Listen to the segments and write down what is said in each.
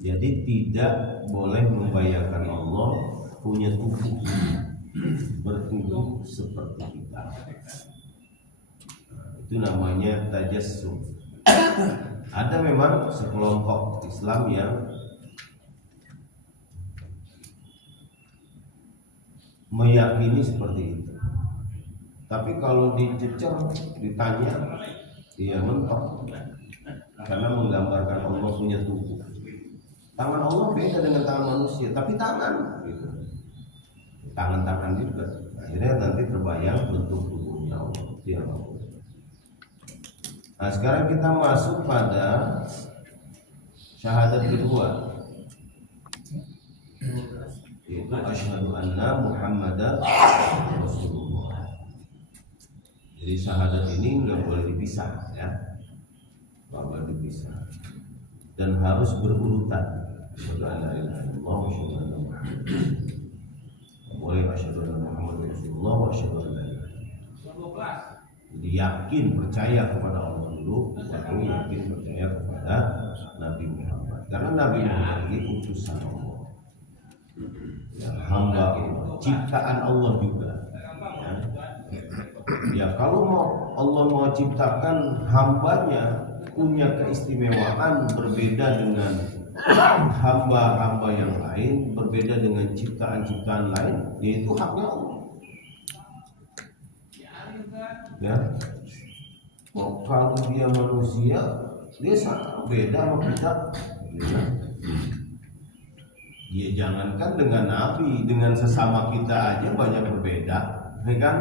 Jadi tidak boleh membayangkan Allah punya tubuh bertubuh seperti kita. Itu namanya tajassum. Ada memang sekelompok Islam yang meyakini seperti itu. Tapi kalau dicecer, ditanya, dia mentok. Karena menggambarkan Allah punya tubuh. Tangan Allah beda dengan tangan manusia, tapi tangan gitu. Tangan-tangan juga. Akhirnya nanti terbayang bentuk tubuhnya Allah. Dia Allah. Nah, sekarang kita masuk pada syahadat kedua, yaitu asyhadu anna Muhammadar Rasulullah. Jadi syahadat ini nggak boleh dipisah, ya, nggak boleh dipisah, dan harus berurutan. Asyhadu anna la ilaha illallah wa asyhadu anna Muhammadar Rasulullah. Boleh asyhadu anna Muhammadar Rasulullah wa asyhadu anna la ilaha illallah. Jadi yakin percaya kepada Allah dulu, baru yakin percaya kepada Nabi Muhammad. Karena Nabi Muhammad ini utusan Allah, ya, hamba Allah, ciptaan Allah juga. Ya, kalau Allah mau ciptakan hambanya punya keistimewaan berbeda dengan hamba-hamba yang lain, berbeda dengan ciptaan-ciptaan lain, yaitu haknya Allah. Ya, kalau dia manusia, dia sangat beda sama kita. Dia jangankan dengan Nabi, dengan sesama kita aja banyak berbeda, ya kan?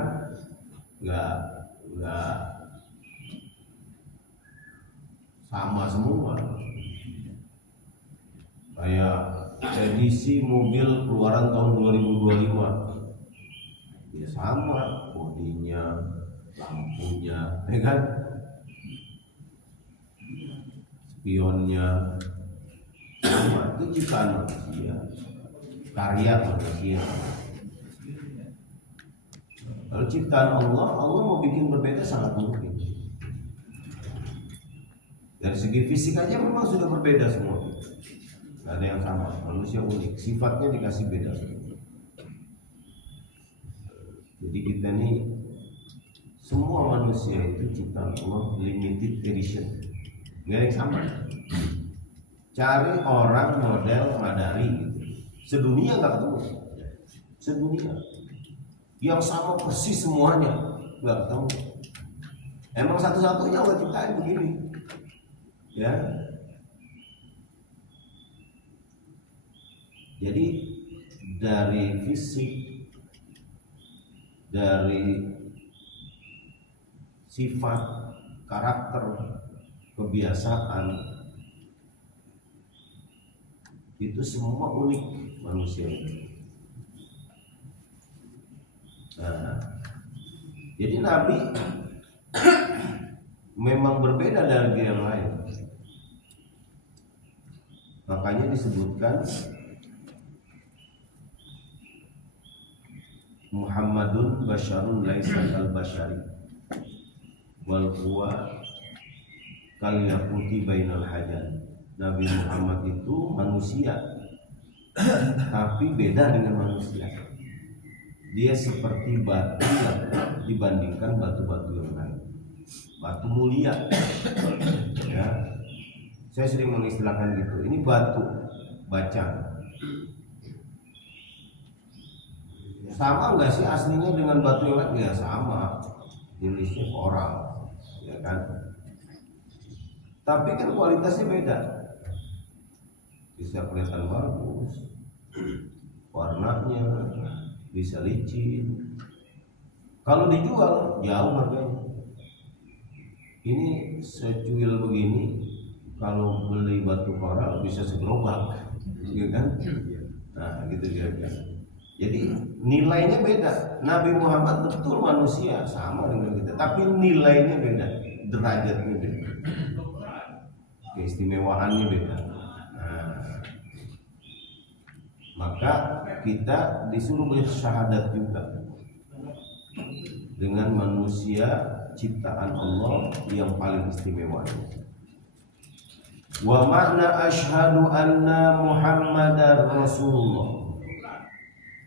Nggak sama semua. Kayak edisi mobil keluaran tahun 2025, ya sama bodinya, lampunya, ya kan? Spionnya sama, itu ciptaan manusia, karya manusia. Kalau ciptaan Allah, Allah mau bikin berbeda sangat mungkin. Dari segi fisik aja memang sudah berbeda semua. Gak ada yang sama, manusia unik, sifatnya dikasih beda semua. Jadi kita nih, semua manusia itu ciptaan Allah limited edition, gak ada yang sama. Cari orang model Madari gitu, sedunia gak ketemu. Sedunia yang sama persis semuanya gak ketemu. Emang satu-satunya Allah ciptain begini, ya. Jadi dari fisik, dari sifat, karakter, kebiasaan, itu semua unik manusia ini. Nah, jadi Nabi memang berbeda dari yang lain. Makanya disebutkan Muhammadun basyarun laisa kal basyari wal huwa kal yaquti bainal hajar. Nabi Muhammad itu manusia, tapi beda dengan manusia. Dia seperti batu yang dibandingkan batu-batu yang lain. Batu mulia, ya. Saya sering mengistilahkan gitu. Ini batu bacang. Sama nggak sih aslinya dengan batu yang lain? Ya sama, jenisnya koral, ya kan. Tapi kan kualitasnya beda. Bisa kelihatan bagus, warnanya bisa licin. Kalau dijual jauh harganya. Ini secuil begini, kalau beli batu koral bisa segerobak, ya kan? Nah, gitu kira-kira. Jadi nilainya beda. Nabi Muhammad betul manusia sama dengan kita, tapi nilainya beda, derajatnya beda, keistimewaannya beda. Nah, maka kita disuruh bersyahadat juga dengan manusia ciptaan Allah yang paling istimewa. Wa makna asyhadu anna Muhammadar Rasulullah.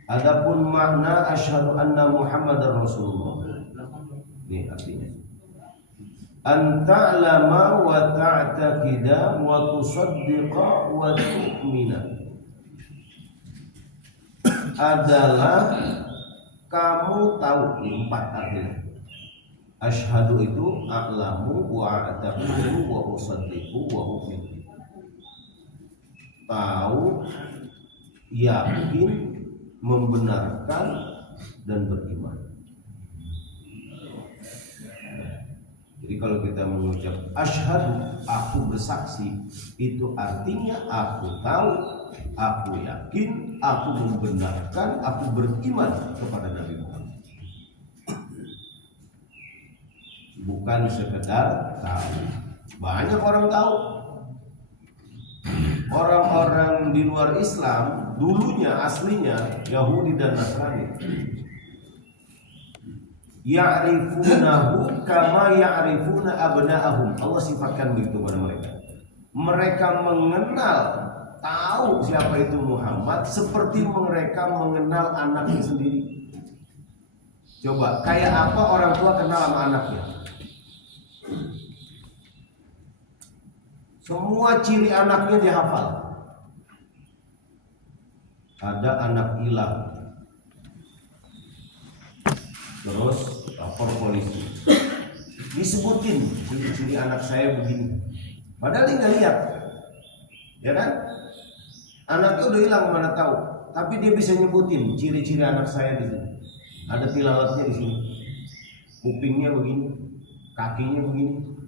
Adapun makna asyhadu anna Muhammadar Rasulullah. Ini artinya an ta'lama wa ta'taqida wa tusaddiqa wa tu'mina, adalah kamu tahu. Ini 4 artinya. Asyhadu itu a'lamu wa a'taqidu wa usaddiqu wa u'minu. Tahu, yakin, membenarkan, dan beriman. Jadi kalau kita mengucap asyhadu, aku bersaksi, itu artinya aku tahu, aku yakin, aku membenarkan, aku beriman kepada Nabi Muhammad. Bukan sekedar tahu. Banyak orang tahu. Orang-orang di luar Islam dulunya aslinya Yahudi dan Nasrani, ya'rifunahu kama ya'rifuna abna'ahum. Allah sifatkan begitu pada mereka. Mereka mengenal, tahu siapa itu Muhammad seperti mereka mengenal anaknya sendiri. Coba, kayak apa orang tua kenal sama anaknya? Semua ciri anaknya dia hafal. Ada anak hilang, terus lapor polisi, disebutin ciri-ciri anak saya begini, padahal dia nggak lihat, ya kan? Anaknya udah hilang, mana tahu, tapi dia bisa nyebutin ciri-ciri anak saya di sini. Ada tilalatnya di sini, kupingnya begini, kakinya begini.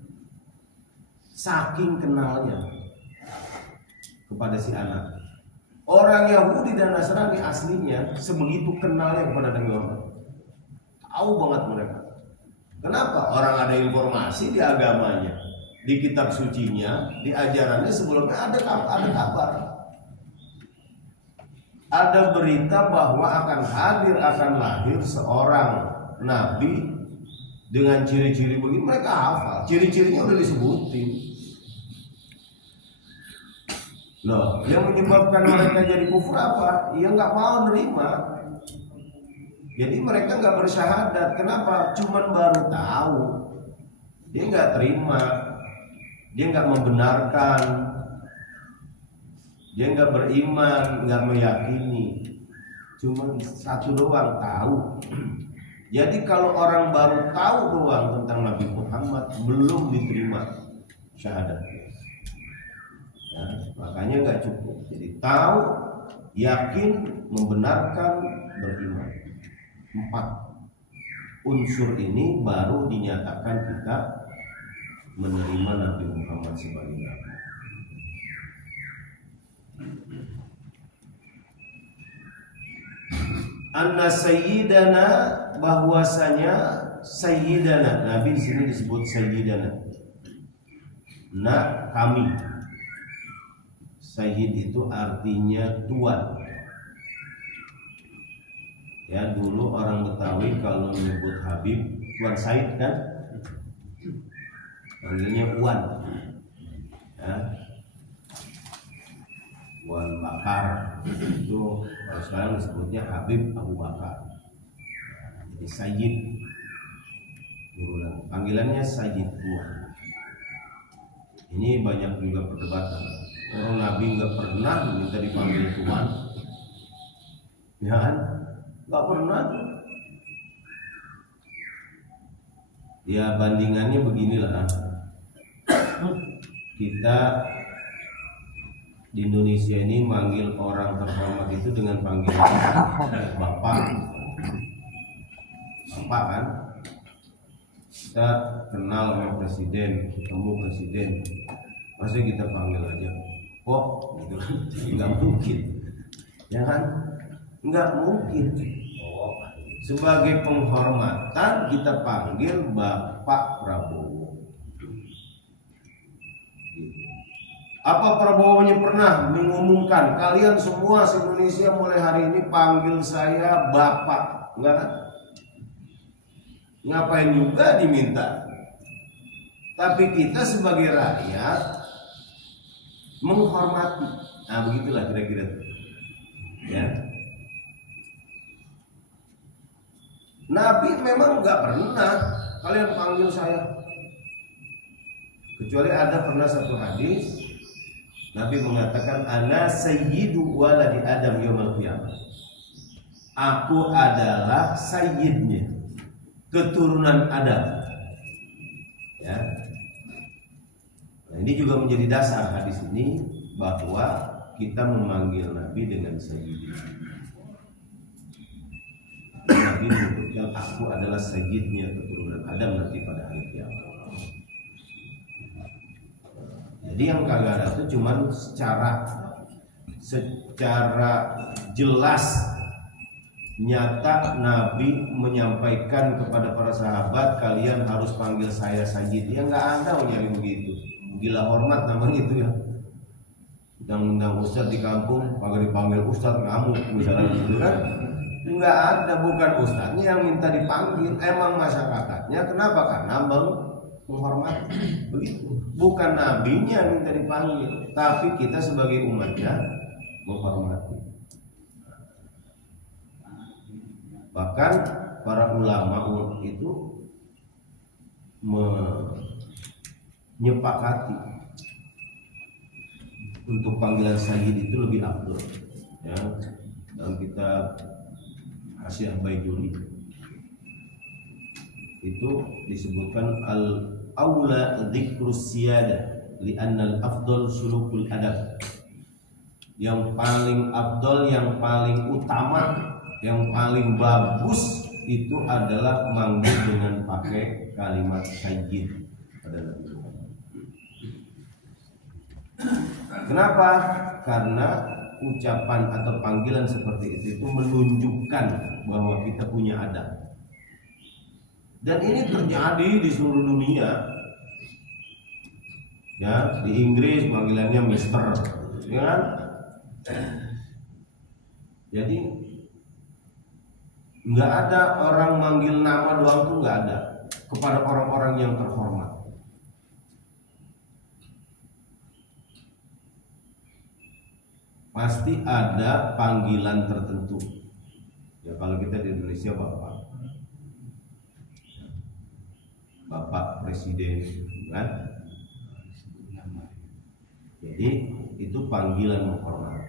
Saking kenalnya kepada si anak. Orang Yahudi dan Nasrani aslinya sebegitu kenalnya kepada Nabi Muhammad. Tahu banget mereka. Kenapa? Orang ada informasi di agamanya, di kitab sucinya, di ajarannya sebelumnya ada kabar. Ada berita bahwa akan lahir seorang nabi dengan ciri-ciri begini, mereka hafal. Ciri-cirinya udah disebutin. Loh, yang menyebabkan mereka jadi kufur apa? Ya nggak mau nerima. Jadi mereka nggak bersyahadat. Kenapa? Cuman baru tahu. Dia nggak terima. Dia nggak membenarkan. Dia nggak beriman, nggak meyakini. Cuman satu doang tahu. Jadi kalau orang baru tahu doang tentang Nabi Muhammad, belum diterima syahadatnya. Ya, makanya nggak cukup. Jadi tahu, yakin, membenarkan, beriman. 4 unsur ini baru dinyatakan kita menerima Nabi Muhammad sebagai Nabi. Anna sayyidana, bahwasanya sayyidana, Nabi di sini disebut sayyidana. Nah, kami. Sayyid itu artinya tuan. Ya, dulu orang Betawi kalau menyebut Habib, Tuan Said kan? Panggilnya Wan. Ya. Wan Bakar. Itu kalau sekarang disebutnya Habib Abu Bakar. Jadi Sayyid. Panggilannya Sayyid Tuan. Ini banyak juga perdebatan. Orang Nabi nggak pernah minta dipanggil Tuhan, ya kan? Nggak pernah. Ya bandingannya beginilah. Kita di Indonesia ini manggil orang terhormat itu dengan panggilan Bapak. Bapak kan? Kita kenal sama presiden, ketemu presiden, masa kita panggil aja kok gitu kan? Nggak mungkin, ya kan? Nggak mungkin. Sebagai penghormatan kita panggil Bapak Prabowo. Apa Prabowo-nya pernah mengumumkan kalian semua se-Indonesia mulai hari ini panggil saya Bapak? Enggak kan? Ngapain juga diminta? Tapi kita sebagai rakyat menghormati. Nah begitulah kira-kira. Ya. Nabi memang nggak pernah kalian panggil saya. Kecuali ada pernah satu hadis Nabi mengatakan ana sayyidu waladi Adam yaumil qiyamah. Aku adalah sayyidnya keturunan Adam. Ya. Nah, ini juga menjadi dasar hadis ini bahwa kita memanggil Nabi dengan sayyid. Nabi menyebutkan aku adalah sayyidnya keturunan Adam nanti pada hari kiamat. Jadi yang kagak ada itu cuman secara jelas nyata Nabi menyampaikan kepada para sahabat kalian harus panggil saya sayyid. Ya nggak ada yang begitu. Gila hormat namanya itu ya. Undang-undang ustadz di kampung kagak dipanggil ustadz ngamuk misalnya gitu kan. Enggak ada, bukan ustadznya yang minta dipanggil, emang masyarakatnya. Kenapa? Karena menghormati. Begitu. Bukan nabinya yang minta dipanggil, tapi kita sebagai umatnya menghormati. Bahkan para ulama itu menyepakati untuk panggilan sayyid itu lebih afdal. Ya, dalam kitab Asyah Baijuri itu disebutkan al-aula dzikrus siyadah li'anna al-afdal sulukul adab. Yang paling afdal, yang paling utama, yang paling bagus itu adalah manggil dengan pakai kalimat sayyid pada Nabi. Kenapa? Karena ucapan atau panggilan seperti itu menunjukkan bahwa kita punya adab. Dan ini terjadi di seluruh dunia. Ya, di Inggris panggilannya Mister, ya kan? Jadi nggak ada orang manggil nama doang tuh nggak ada kepada orang-orang yang terhormat. Pasti ada panggilan tertentu. Ya kalau kita di Indonesia Bapak Presiden, kan? Jadi itu panggilan menghormat.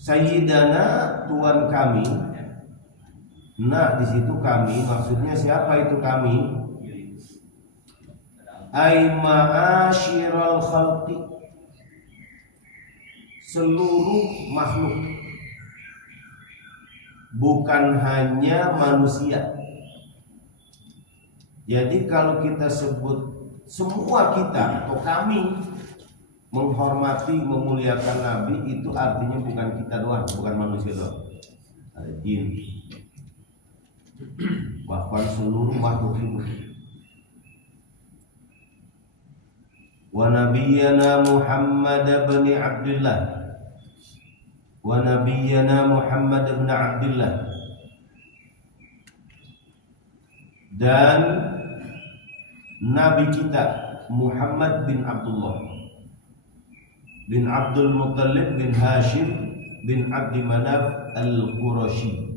Sayyidana, Tuhan kami. Nah di situ kami maksudnya siapa itu kami? Ai ma'asyiral khalqi, seluruh makhluk, bukan hanya manusia. Jadi kalau kita sebut semua kita atau kami menghormati, memuliakan Nabi, itu artinya bukan kita doang, bukan manusia doang, ada jin, bahkan seluruh makhluk hidup. Wa nabiyyana Muhammad bin Abdullah, wa nabiyyana Muhammad bin Abdullah, dan nabi kita Muhammad bin Abdullah bin Abdul Muttalib bin Hashim bin Abdi Manaf al-Qurashi.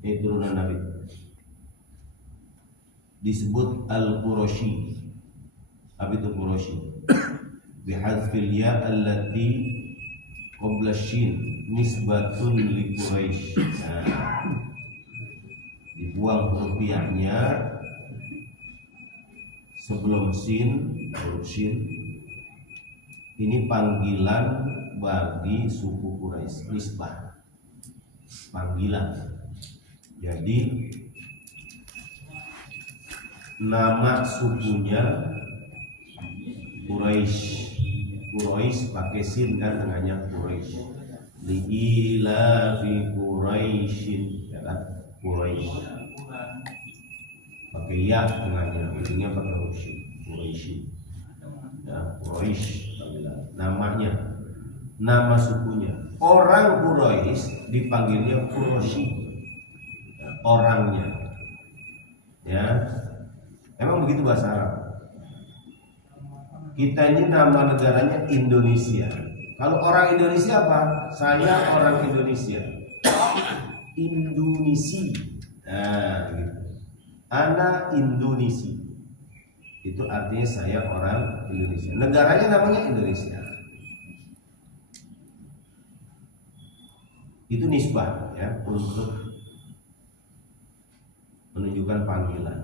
Ini turunan Nabi, disebut al-Qurashi. Apa itu Qurashi? Bihadfil ya allati qabla shin nisbatun li Quraisy. Nah, dibuang huruf ya-nya sebelum sin, huruf shin. Ini panggilan bagi suku Quraisy, nisbah, panggilan. Jadi nama sukunya Quraisy pakai sin kan, tengahnya Quraisy. Liila fi Quraisyin, ya kan? Quraisy pakai ya tengahnya, ujungnya pakai huruf shin, Quraisy. Ya, Quraisy namanya, nama sukunya. Orang Quraisy dipanggilnya Quraisy. orangnya. Ya, emang begitu bahasa Arab. Kita ini nama negaranya Indonesia. Kalau orang Indonesia apa? Saya orang Indonesia. Indonesi. Nah, gitu. Ana Indonesi. Itu artinya saya orang Indonesia. Negaranya namanya Indonesia. Itu nisbah ya, untuk menunjukkan panggilan.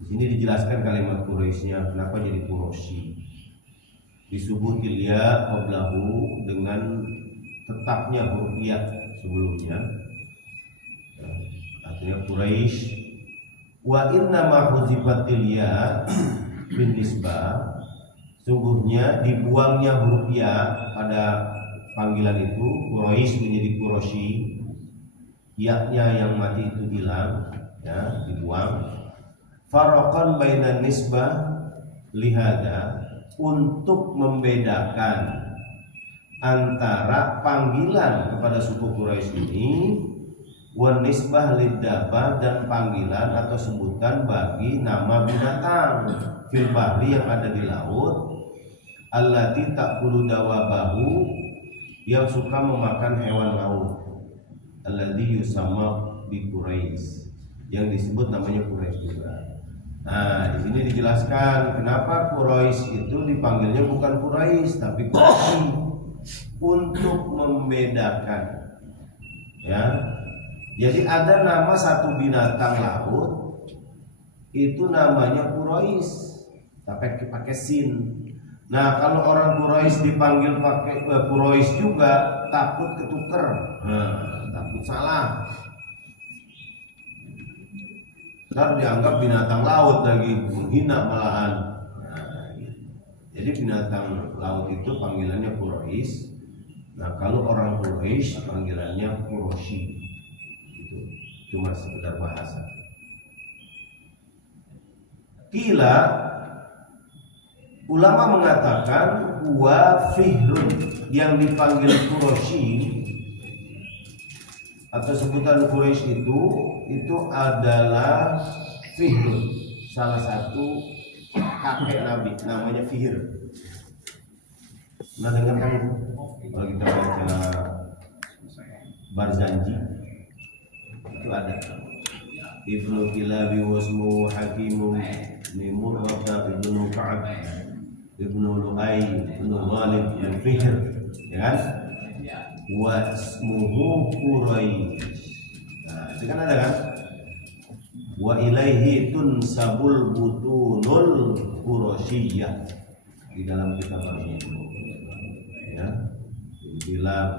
Di sini dijelaskan kalimat Quraisynya kenapa jadi Quraisy. Disubutil ya qablahu dengan tetapnya huruf ya sebelumnya. Ya, artinya Quraisy. Wa inna ma huzifatil ya bin nisbah. Sungguhnya dibuangnya huruf ya pada panggilan itu Quraisy menjadi Quraisy. Ya-nya yang mati itu hilang, ya, dibuang. Faraqan bainan nisbah lihada, untuk membedakan antara panggilan kepada suku Quraisy ini wan nisbah lidabah, dan panggilan atau sebutan bagi nama binatang fil bahri yang ada di laut, allati ta'kulu dawabahu, yang suka memakan hewan laut, alladzi yusamma bi Quraisy, yang disebut namanya Quraisy juga. Nah, di sini dijelaskan kenapa Quraisy itu dipanggilnya bukan Quraisy tapi Quraisy, untuk membedakan. Ya. Jadi ada nama satu binatang laut itu namanya Quraisy, tapi pakai sin. Nah, kalau orang Quraisy dipanggil pakai Quraisy juga takut ketuker. Takut salah. Ntar dianggap binatang laut lagi, menghina malahan. Nah, jadi binatang laut itu panggilannya Quraisy. Nah, kalau orang Quraisy panggilannya Quraisy. Itu cuma sekedar bahasa. Kila, ulama mengatakan wa fihrun, yang dipanggil Quraisy atau sebutan Quraisy itu adalah Fihr, salah satu kakek Nabi namanya Fihr. Nah, dengar kan kalau kita baca Barzanji itu ada Ibnu Kilabi wasmu Hakimu Murrata Ibnu Ka'ab Ibnu Lu'ay Ibnu Ghalib dan Fihr, ya kan? Wa ismuhu Quraisy. Nah, itu kan ada kan? Wa ilaihi tunsabul butunul Quraisyiyah di dalam kitab itu. Ya. Bila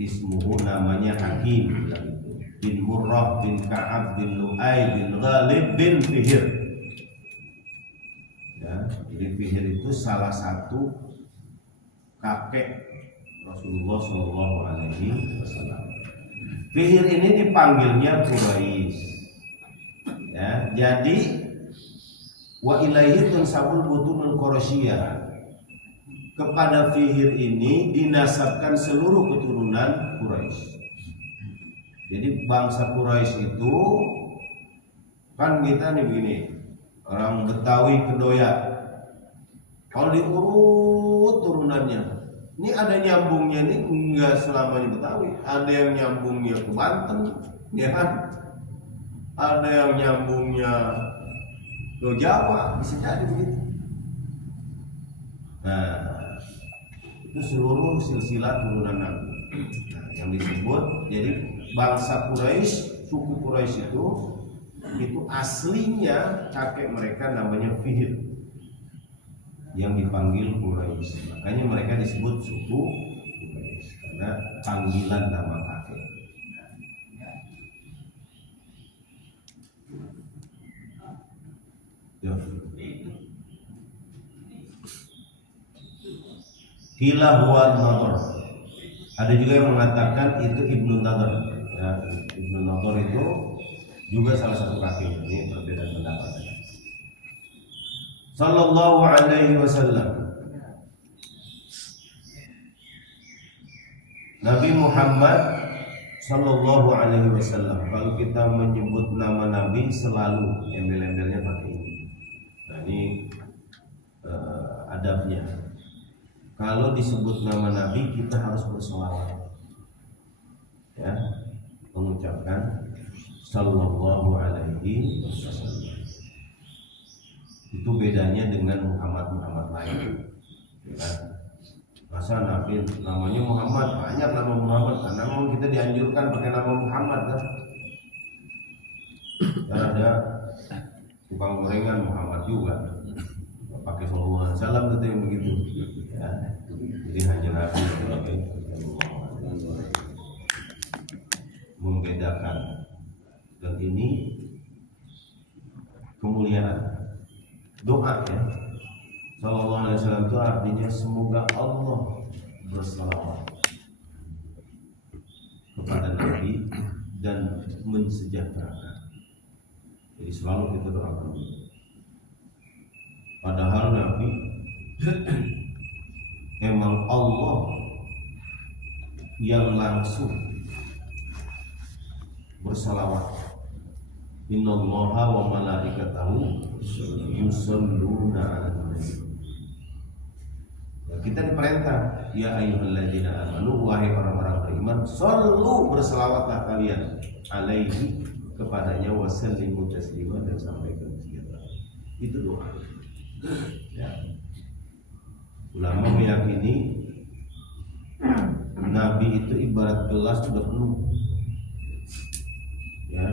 ismuhu namanya Hakim, bilang itu. Bin Murrah bin Ka'ab bin Lu'ay bin Ghalib bin Fihr. Ya, jadi Fihr itu salah satu kakek Rasulullah Shallallahu Alaihi Wasallam. Fihr ini dipanggilnya Quraisy. Ya, jadi wa ilaihi tunsabul butunul Quraisyiyah. Kepada Fihr ini dinasabkan seluruh keturunan Quraisy. Jadi bangsa Quraisy itu kan kita nih begini, orang Betawi Kedoya. Kalau diurut turunannya, ini ada nyambungnya nih, enggak selamanya Betawi. Ada yang nyambungnya ke Banten, ya kan? Ada yang nyambungnya ke Jawa, bisa jadi begitu. Nah, itu seluruh silsilah turunan Nabi. Nah, yang disebut, jadi bangsa Quraisy, suku Quraisy itu aslinya kakek mereka namanya Fihr, yang dipanggil Quraisy. Makanya mereka disebut suku Quraisy karena panggilan nama kakek. Kila huwa Nadhr. Ada juga yang mengatakan itu Ibnu Nadhr. Ya, Ibnu Nadhr itu juga salah satu kakek. Ini perbedaan pendapat. Sallallahu alaihi wasallam. Nabi Muhammad Sallallahu alaihi wasallam. Kalau kita menyebut nama Nabi selalu embel-embelnya pakai ini. Nah ini adabnya. Kalau disebut nama Nabi kita harus berselawat, ya, mengucapkan Sallallahu alaihi wasallam. Itu bedanya dengan Muhammad lain, ya. Masa Nabi namanya Muhammad, banyak nama Muhammad, karena memang kita dianjurkan pakai nama Muhammad kan. Dan ada tukang gorengan Muhammad juga, pakai sallallahu alaihi wasallam itu yang begitu, ya. Jadi hanya Nabi membedakan, dan ini kemuliaan doa, ya. Sallallahu alaihi wasallam itu artinya semoga Allah berselawat kepada Nabi dan mensejahterakan. Jadi selalu kita doakan. Padahal Nabi emang Allah yang langsung bersalawat. Innallaha wa malaikatahu yusholluna 'alan nabi. Kita diperintah, ya ayyuhalladzina amanu, wahai orang-orang beriman, shollu, berselawatlah kalian alaihi, kepadanya, wasallimu taslima, dan sampaikan kesejahteraan. Itu doa, ya. Ulama meyakini Nabi itu ibarat gelas sudah penuh, ya.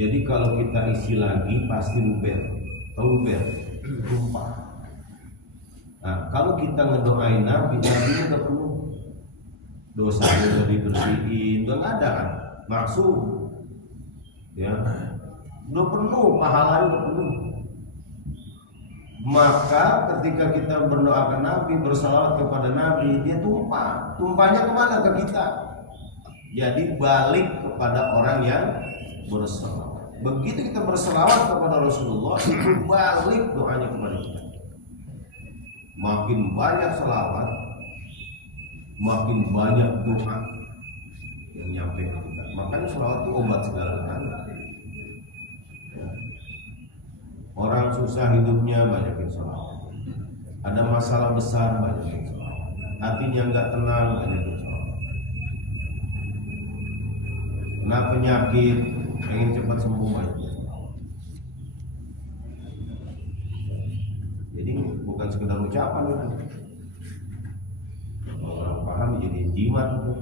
Jadi kalau kita isi lagi pasti luber, luber, tumpah. Nah, kalau kita ngedoain Nabi udah penuh, dosanya udah dibersihin, udah nggak ada kan, maksud, ya, udah penuh, pahalanya udah penuh. Maka ketika kita berdoa ke Nabi, bersalawat kepada Nabi, dia tumpahnya kemana? Ke kita. Jadi balik kepada orang yang bersalawat. Begitu kita bersalawat kepada Rasulullah, itu balik doanya kepada kita. Makin banyak salawat, makin banyak doa yang nyampe ke kita. Makanya salawat itu obat segala-galanya. Ya. Orang susah hidupnya, banyakin salawat. Ada masalah besar, banyakin salawat. Hatinya nggak tenang, banyakin salawat. Kena penyakit, pengen cepat sembuh, banyakin salawat. Jadi bukan sekedar ucapan itu. Kalau orang paham jadi jimat itu.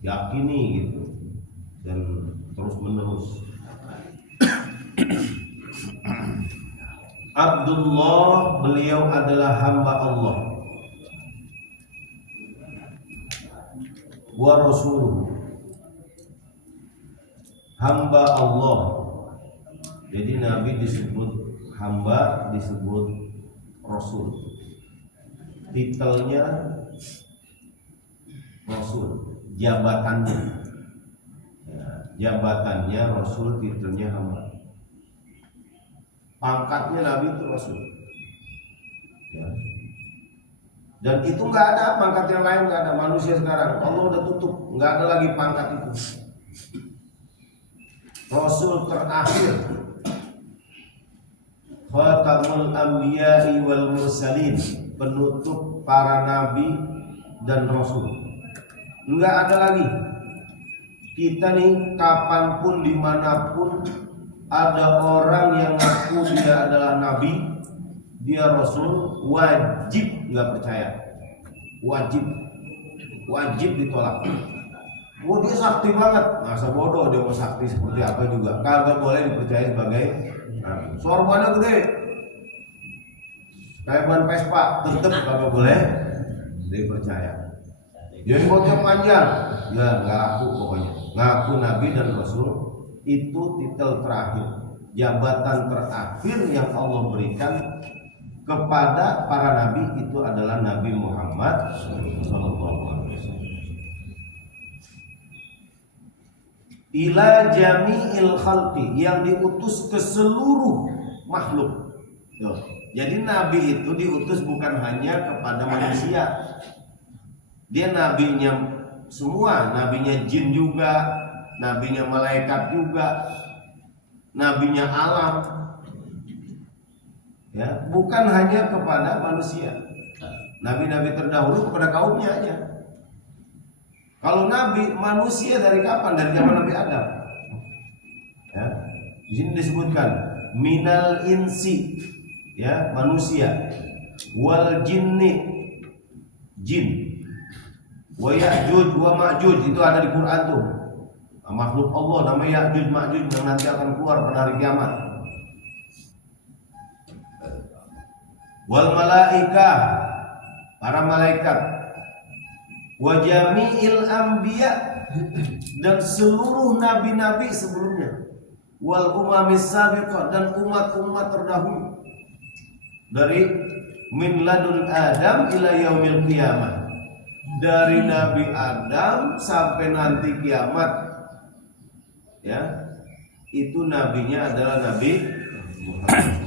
Yakini gitu dan terus menerus. Abdullah, beliau adalah hamba Allah, wa rasuluhu, hamba Allah. Jadi Nabi disebut hamba, disebut Rasul. Titelnya Rasul, jabatannya, ya, jabatannya Rasul, titelnya hamba. Pangkatnya Nabi itu Rasul, ya. Dan itu nggak ada pangkat yang lain, nggak ada. Manusia sekarang Allah udah tutup, nggak ada lagi pangkat itu. Rasul terakhir, Khatamul Anbiya'i wal Mursalin, penutup para nabi dan rasul. Enggak ada lagi. Kita nih kapanpun, dimanapun ada orang yang ngaku dia adalah nabi, dia rasul, wajib nggak percaya, wajib ditolak. Oh, dia sakti banget, masa bodoh dia mau sakti seperti apa juga, kagak boleh dipercaya sebagai nabi. Sorbannya gede, kayak ban Vespa, tetep kagak boleh dipercaya. Jenggotnya panjang, ya nggak laku pokoknya. Ngaku nabi dan rasul itu titel terakhir, jabatan terakhir yang Allah berikan kepada para nabi, itu adalah Nabi Muhammad SAW. Ila jami'il khalqi, yang diutus ke seluruh makhluk. Jadi nabi itu diutus bukan hanya kepada manusia. Dia nabinya semua, nabinya jin juga, nabinya malaikat juga, nabinya alam. Ya, bukan hanya kepada manusia. Nabi-nabi terdahulu kepada kaumnya aja. Kalau nabi manusia dari kapan? Dari zaman Nabi Adam. Ya, di sini disebutkan minal insi, ya, manusia, wal jinni, jin, wa ya'juj wa ma'juj, itu ada di Quran tuh. Makhluk Allah namanya Ya'juj Ma'juj yang nanti akan keluar pada hari kiamat. Wal malaikah, para malaikat, wa jami'il anbiya, dan seluruh nabi-nabi sebelumnya, wal umamis sabiqah, dan umat-umat terdahulu dari min ladun Adam ila yaumil qiyamah, dari Nabi Adam sampai nanti kiamat, ya, itu nabinya adalah Nabi Muhammad.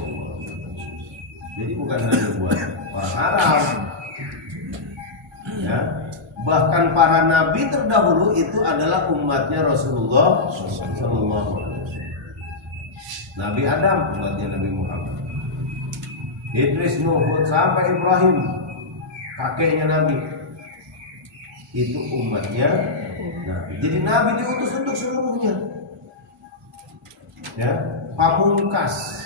Jadi bukan hanya buat orang Arab, ya, bahkan para nabi terdahulu itu adalah umatnya Rasulullah Sallallahu Alaihi Wasallam. Nabi Adam umatnya Nabi Muhammad, Idris, Nuh, sampai Ibrahim kakeknya Nabi, itu umatnya Nabi. Jadi Nabi diutus untuk seluruhnya, ya, pamungkas.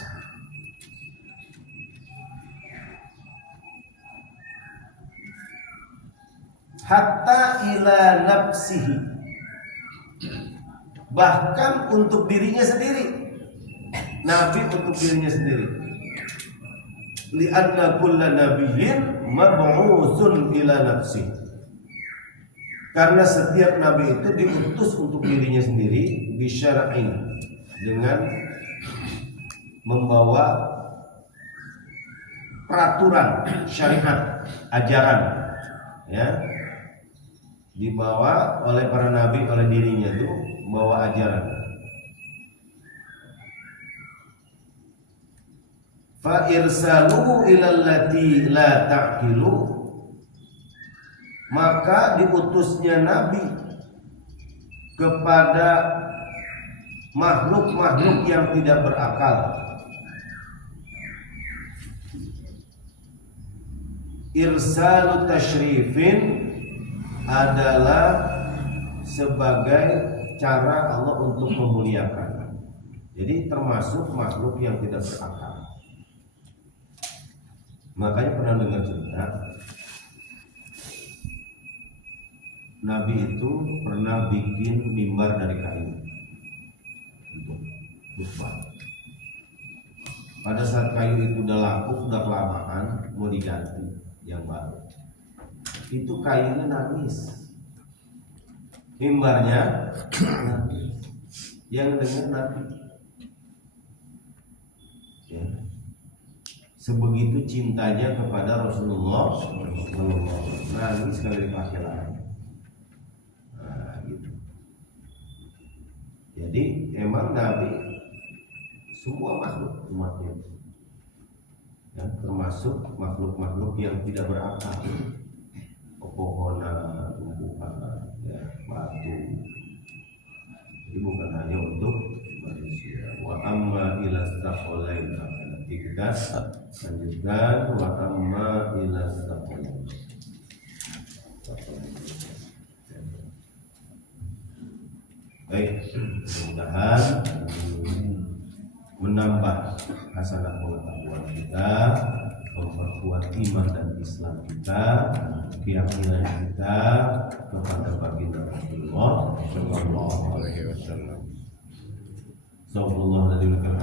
Hatta ila nafsihi, bahkan untuk dirinya sendiri. Nabi untuk dirinya sendiri. Li'anna kulla nabiyyin mab'utsun ila nafsihi, karena setiap nabi itu diutus untuk dirinya sendiri, bisyara'in, dengan membawa peraturan syariat, ajaran, ya, dibawa oleh para nabi, oleh dirinya itu membawa ajaran. Fa irsaluhu ilal lati la ta'qilu, maka diutusnya nabi kepada makhluk-makhluk yang tidak berakal. Irsalu tasyrifin adalah sebagai cara Allah untuk memuliakan. Jadi termasuk makhluk yang tidak berakal. Makanya pernah dengar cerita Nabi itu pernah bikin mimbar dari kayu untuk khutbah. Pada saat kayu itu udah laku, udah kelamaan, mau diganti yang baru, itu kayunya nangis, mimbarnya nangis, yang dengar Nabi. Ya. Sebegitu cintanya kepada Rasulullah, nangis sekali dipakai lagi. Nah, gitu. Jadi emang Nabi semua makhluk umatnya, ya, termasuk makhluk-makhluk yang tidak berakal, pepohonan, tumbuhan, ya, batu. Jadi bukan hanya untuk manusia. Wa amma ila staqalain, nanti kita lanjutkan. Wa amma ila staqalain, baik, mudah-mudahan menambah hasanah pengetahuan kita, memperkuat iman dan Islam kita, keyakinan kita kepada baginda Rasulullah Sallallahu Alaihi Wasallam.